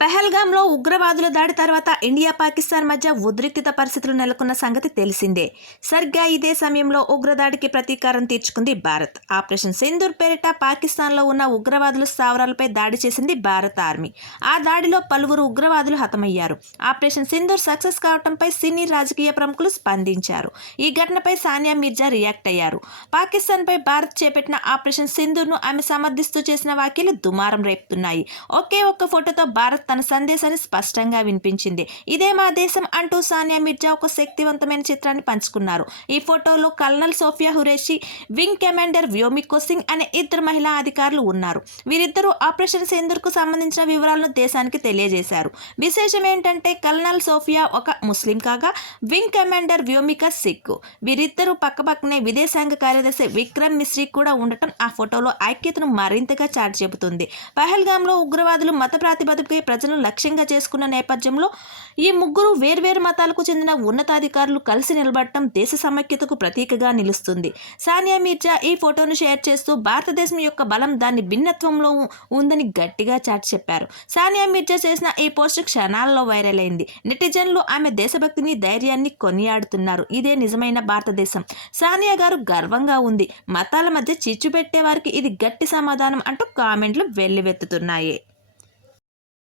పెహల్గామ్లో ఉగ్రవాదుల దాడి తర్వాత ఇండియా పాకిస్తాన్ మధ్య ఉద్రిక్తత పరిస్థితులు నెలకొన్న సంగతి తెలిసిందే. సరిగ్గా ఇదే సమయంలో ఉగ్రదాడికి ప్రతీకారం తీర్చుకుంది భారత్. ఆపరేషన్ సింధూర్ పేరిట పాకిస్తాన్లో ఉన్న ఉగ్రవాదుల స్థావరాలపై దాడి చేసింది భారత ఆర్మీ. ఆ దాడిలో పలువురు ఉగ్రవాదులు హతమయ్యారు. ఆపరేషన్ సింధూర్ సక్సెస్ కావడంపై సినీ రాజకీయ ప్రముఖులు స్పందించారు. ఈ ఘటనపై సానియా మిర్జా రియాక్ట్ అయ్యారు. పాకిస్తాన్పై భారత్ చేపట్టిన ఆపరేషన్ సింధూర్ను ఆమె సమర్థిస్తూ చేసిన వ్యాఖ్యలు దుమారం రేపుతున్నాయి. ఒకే ఒక్క ఫోటోతో భారత్ తన సందేశాన్ని స్పష్టంగా వినిపించింది. ఇదే మా దేశం అంటూ సానియా మిర్జా ఒక శక్తివంతమైన చిత్రాన్ని పంచుకున్నారు. ఈ ఫోటోలో colonel Sofia Qureshi wing commander Vyomika Singh అనే ఇద్దరు మహిళా అధికారులు ఉన్నారు. వీరిద్దరూ ఆపరేషన్ సింధూర్కు సంబంధించిన వివరాలను దేశానికి తెలియజేశారు. విశేషం ఏంటంటే కల్నల్ సోఫియా ఒక ముస్లిం కాగా వింగ్ కమాండర్ వ్యోమిక సిక్ వీరిద్దరూ పక్కపక్కనే విదేశాంగ కార్యదర్శి విక్రమ్ మిశ్రీ కూడా ఉండటం ఆ ఫోటోలో ఐక్యతను మరింతగా చాటి చెబుతుంది పహల్గామ్లో ఉగ్రవాదులు మత ప్రాతిపదికపై ప్రజలను లక్ష్యంగా చేసుకున్న నేపథ్యంలో ఈ ముగ్గురు వేర్వేరు మతాలకు చెందిన ఉన్నతాధికారులు కలిసి నిలబడటం దేశ సమైక్యతకు ప్రతీకగా నిలుస్తుంది. సానియా మీర్జా ఈ ఫోటోను షేర్ చేస్తూ భారతదేశం యొక్క బలం దాని భిన్నత్వంలో ఉందని గట్టిగా చాటి చెప్పారు. సానియా మీర్జా చేసిన ఈ పోస్ట్ క్షణాల్లో వైరల్ అయింది. నెటిజన్లు ఆమె దేశభక్తిని ధైర్యాన్ని కొనియాడుతున్నారు. ఇదే నిజమైన భారతదేశం. సానియా గారు గర్వంగా ఉంది. మతాల మధ్య చిచ్చు పెట్టే వారికి ఇది గట్టి సమాధానం అంటూ కామెంట్లు వెల్లువెత్తుతున్నాయి.